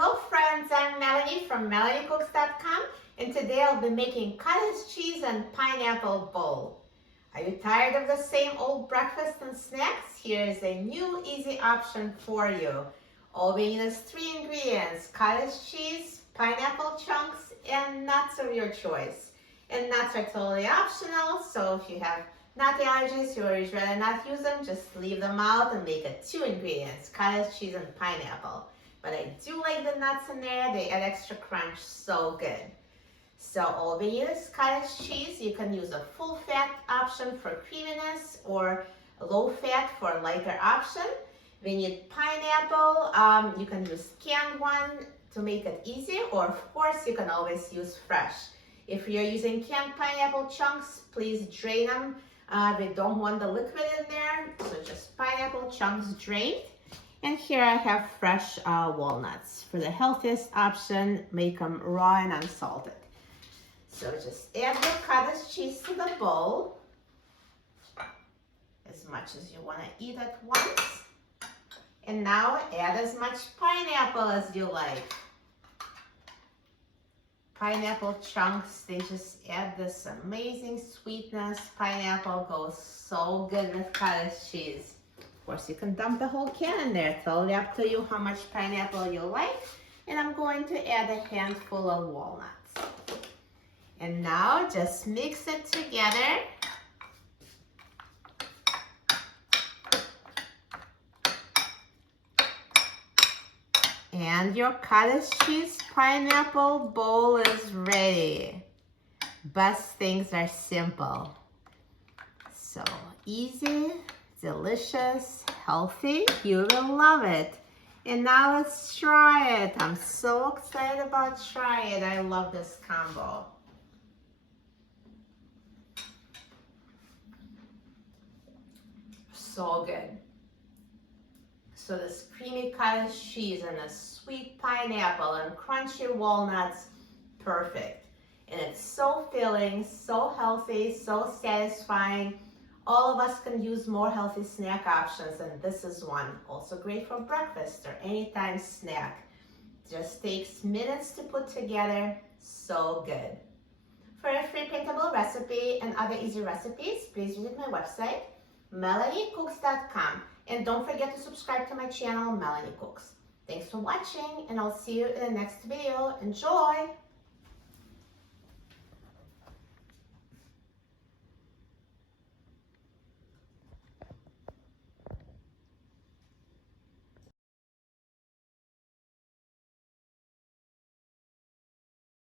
Hello friends, I'm Melanie from melaniecooks.com, and today I'll be making cottage cheese and pineapple bowl. Are you tired of the same old breakfast and snacks? Here's a new easy option for you. All we need is 3 ingredients: cottage cheese, pineapple chunks, and nuts of your choice. And nuts are totally optional, so if you have nut allergies or you'd rather not use them, just leave them out and make it 2 ingredients: cottage cheese and pineapple. But I do like the nuts in there. They add extra crunch, so good. So all we need is cottage cheese. You can use a full fat option for creaminess or a low fat for a lighter option. We need pineapple. You can use canned one to make it easy, or of course you can always use fresh. If you're using canned pineapple chunks, please drain them. We don't want the liquid in there, so just pineapple chunks drained. And here I have fresh walnuts. For the healthiest option, make them raw and unsalted. So just add the cottage cheese to the bowl, as much as you want to eat at once. And now add as much pineapple as you like. Pineapple chunks, they just add this amazing sweetness. Pineapple goes so good with cottage cheese. Of course, you can dump the whole can in there. Totally up to you how much pineapple you like. And I'm going to add a handful of walnuts. And now just mix it together. And your cottage cheese pineapple bowl is ready. Best things are simple. So easy, delicious, healthy. You will love it. And now let's try it. I'm so excited about trying it. I love this combo. So good. So this creamy cottage cheese and the sweet pineapple and crunchy walnuts, perfect. And it's so filling, so healthy, so satisfying. All of us can use more healthy snack options, and this is one. Also great for breakfast or anytime snack. Just takes minutes to put together, so good. For a free printable recipe and other easy recipes, please visit my website, melaniecooks.com. And don't forget to subscribe to my channel, Melanie Cooks. Thanks for watching, and I'll see you in the next video. Enjoy!